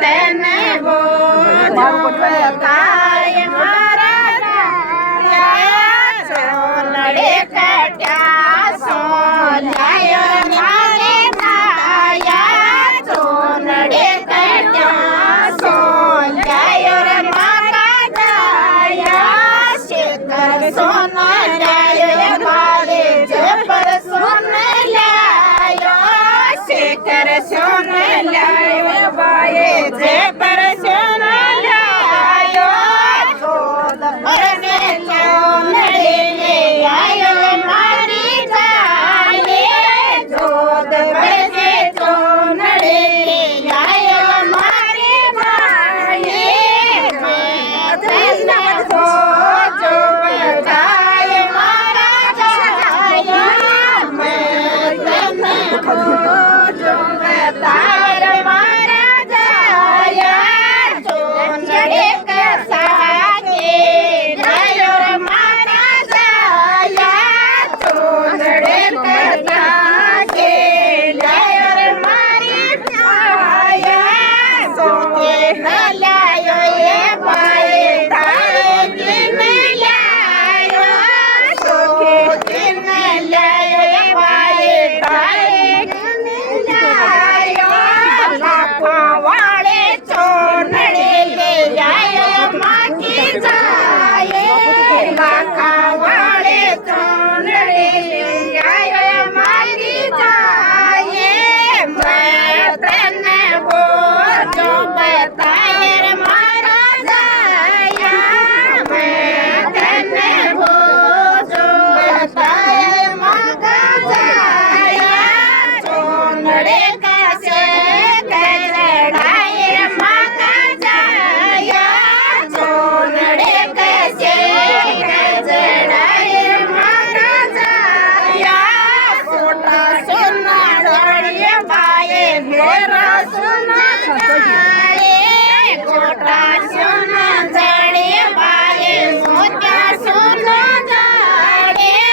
તેને બોજો બતાય મારા સોનડે કટ્યા સોનાયો મારે નાયા સોનડે કટ્યા સોનાયો રે મારા જાયા શેતર સોનાયો મારે જબર સોનાયો શેતર સોનાયો બાએ જબર સોનાયો ચોદ પરને ચોનડે આયો મારી જાયે ચોદ પરને ચોનડે આયો મારી જાયે મેં બોજો બતાય મારા જાયા મેં બોજો બતાય મારા જાયા ચોનડે કસાકે જાયો મારા જાયા ચોનડે કસાકે જાયો મારી જાયા સોકે ન લાયો એ બાએ તારે કિન લાયો સોકે કિન લાયો એ બાએ તારે કિન લાયો લાખા વાળે ચોનડે લે આયો માકી જાયે લાખા વાળે ચોનડે લે આયો માકી જાયે મેં તને બોજો બતાય મારા જાયા મેં તને બોજો બતાય મારા જાયા ચોનડે કાસે કચડાય મારા જાયા ચોનડે કાસે કચડાય મારા જાયા સોટા સોના જડીએ બાએ ઘેરા સોના જડીએ સોટા સોના જડીએ બાએ મોત્યા સોના જડીએ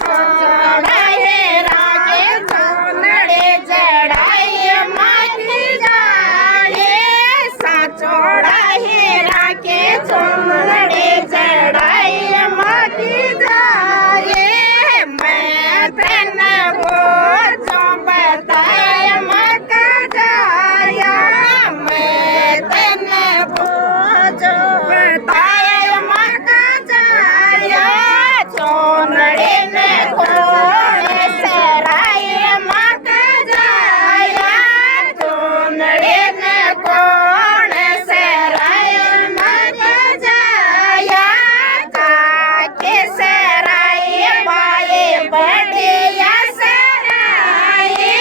સોડાય રાગે ચોનડે જડાય માથી જાયે સાચોડાય રાગે ચોનડે જડાય માથી જાયે મેં તને બોજો બતાય માતા જાયા મેં તને બોજો બતાય માતા જાયા ચોનડે ને કોણે સરાય માતા જાયા ચોનડે ને કોણે સરાય માતા જાયા કાકે સરાય બાએ બડિયા સરાય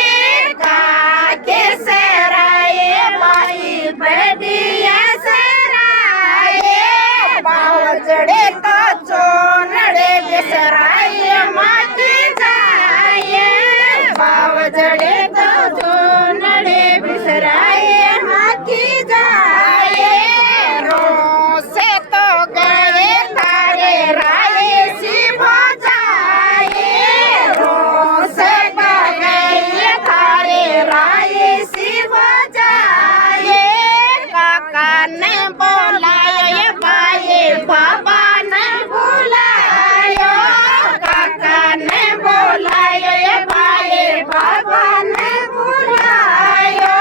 કાકે સરાય બાઈ બડિયા સરાય બાવજડે તો ચોનડે બેસરાય માથી જાયે બાવજડે તો ચોનડે બેસરાય માથી જાયે રોસે તો ગયે તારે રાયે શિવો જાયે રોસે તો ગયે તારે રાયે શિવો જાયે કાકાને બોલાયો બાએ બાબાને બોલાયો કાકાને બોલાયો બાએ બાબાને બોલાયો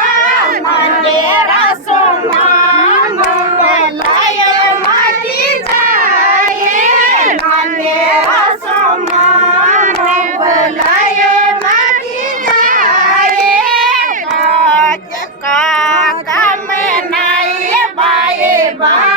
મંડેરા સોમાં બોલાયો માથી જાયે મંડેરા સોમાં બોલાયો માથી જાયે કાકા મેં નાયે બાએ બા